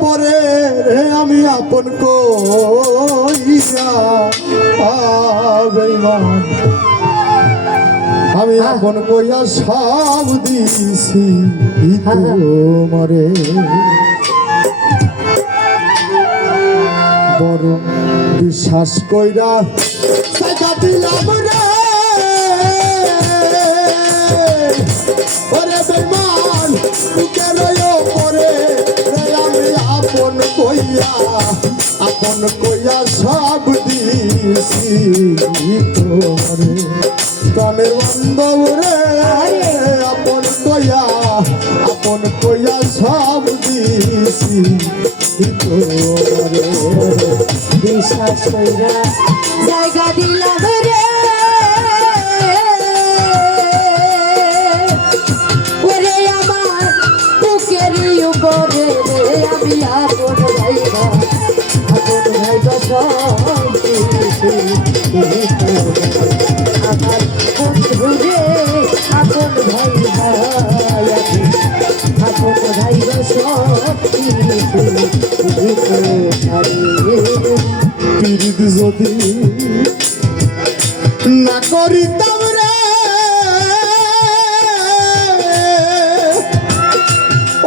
পরে রে আমি আপন কইয়া বেঈমান আমি আপন কইয়া সব দিছি তোমারে বড় বিশ্বাস কইরা সাজা দিলাম রে ওরে বেঈমান বুকের উপরে রে আমি আপন কইয়া সব দিছি তোমারে প্রাণের বান্ধব রে আপন কইয়া সব দিছি তোমারে বিশ্বাস কইরা জায়গা দিলাম রে ওরে আমার বুকের উপরে রে আমি আপন ভাইবা সব দিছি আমার বন্ধু রে আপন ভাইবা আপন ভাইবা সব পীড়িত যদি না করিতাম রে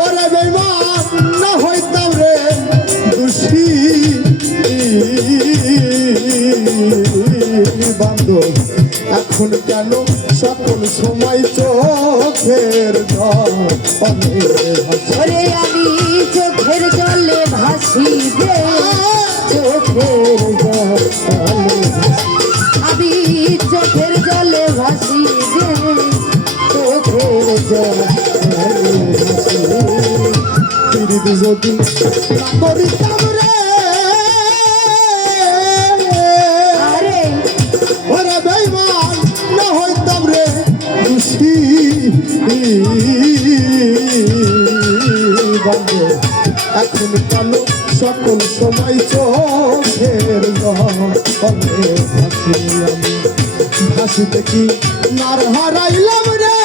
ওরে বেঈমান না হইতাম রে দোষী বান্ধব এখন কেন সকল সময় চোখের ওরে আমি চোখের জলে ভাসি রে চোখের জলে আমি চোখের জলে ভাসি রে চোখের জলে ভাসি পীড়িত যদি না করিতাম রে আরে ওরে বেঈমান না হইতাম রে দোষী বান্ধব এখন কেন সকল সময় চোখের জলে ভাসি আমি ভাসিতে কি নার হারাইলাম রে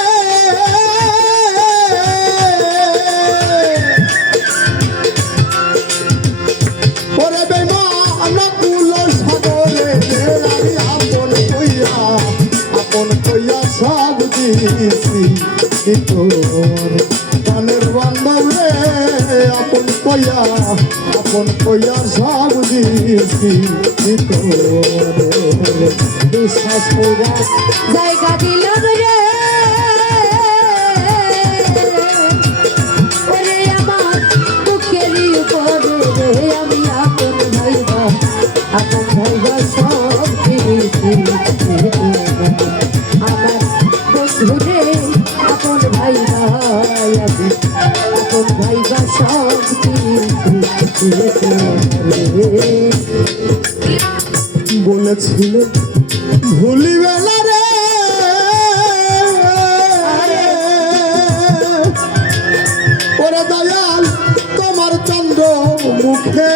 ওরে বেঈমান কুল সাগরে আমি আপন কইয়া সব দিছি তোর প্রাণের বান্ধব রে আপন কইয়া সব দিছি তোরে বিশ্বাস কইরা জায়গা দিলাম রে ওরে আমার বুকের উপরে রে আমি আপন ভাইবা সব দিছি আমার বন্ধু রে আপন ভাইবা সব দিছি বলেছিল ভুলিবে না রে ওরে দয়াল তোমার চন্দ্র মুখে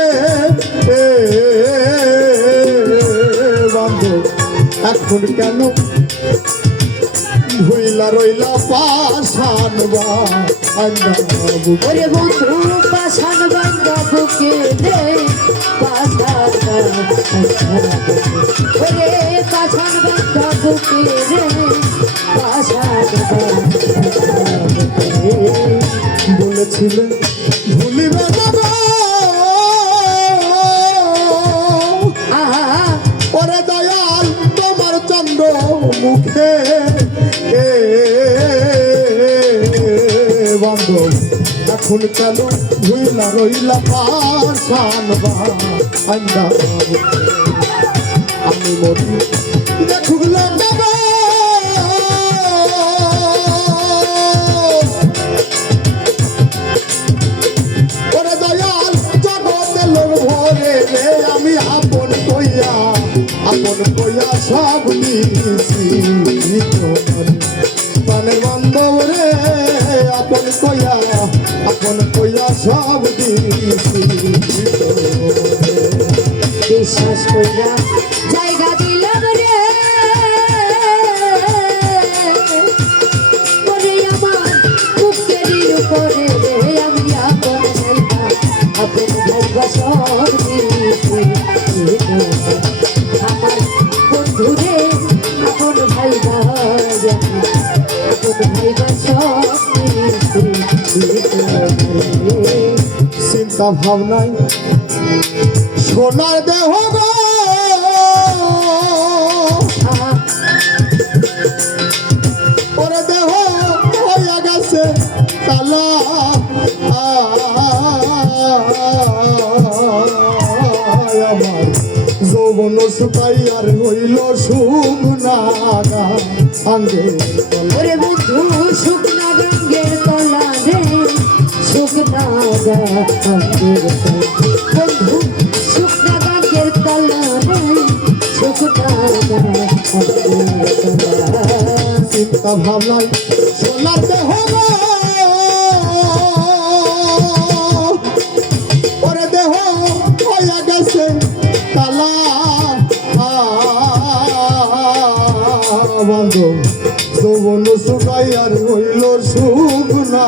বান্ধব এখন কেন ভুইলা রইলা পাশান ওরে বন্ধু পাশান বান্ধা বুকে রে ওরে পাশান বান্ধা বুকে রে বলেছিলেন ভুলিবে না ওরে দয়াল তোমার চন্দ্র মুখে বান্ধব এখন কেন ভুইলা রইলা পাশান আমি মরি দেখুক ওরে দয়াল জগতের লোক ভরে রে আমি আপন কইয়া সব নিছি প্রাণের বান্ধব রে আপন কইয়া সব দিছি বিশ্বাস কইরা জায়গা দিলাম রে ওরে আমার বুকের উপরে রে আমি আপন ভাইবা চিন্তা ভাবনায় সোনার দেহ গো ওরে দেহ হইয়া গেছে কালা আমার যৌবন শুকাই আর হইল শুকনা আঙ্গে ওরে বন্ধু শুকনা গাঙ্গের তলা রে শুকনা গাঙ্গের বন্ধু শুকনা গাঙ্গের তলা রে শুকনা গাঙ্গের তলা চিন্তা ভাবনায় সোনার দেহ গো ওরে দেহ হইয়া গেছে কালা বন্ধু যৌবন শুকাই আর হইল শুকনা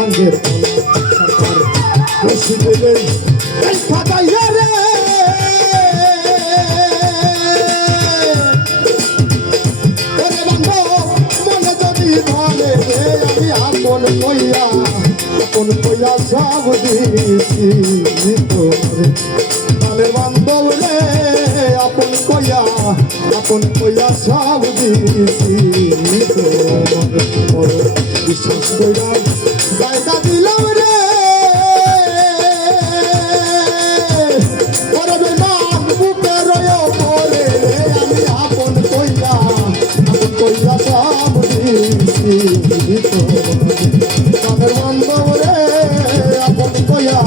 আঙ্গের রশি দিলে ফাটাইয়া রে ওরে বন্ধু মনে যদি ধরে রে আমি আপন কইয়া সব দিছি তোরে তালে বান্ধব রে আপন কইয়া সব দিছি তোরে বিশ্বাস কইরা জায়গা দিলাম রে ওরে বেমান বুকে রয় পরে রে আমি আপন কইয়া সব দিছি তোরে বান্ধব রে আপন কইয়া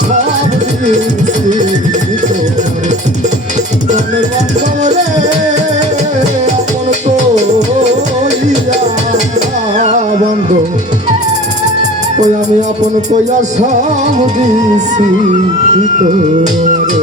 সব দিছি তোরে বান্ধব রে আপন কইয়া বন্ধু ওই আমি আপন কইয়া সব দিছি তোরে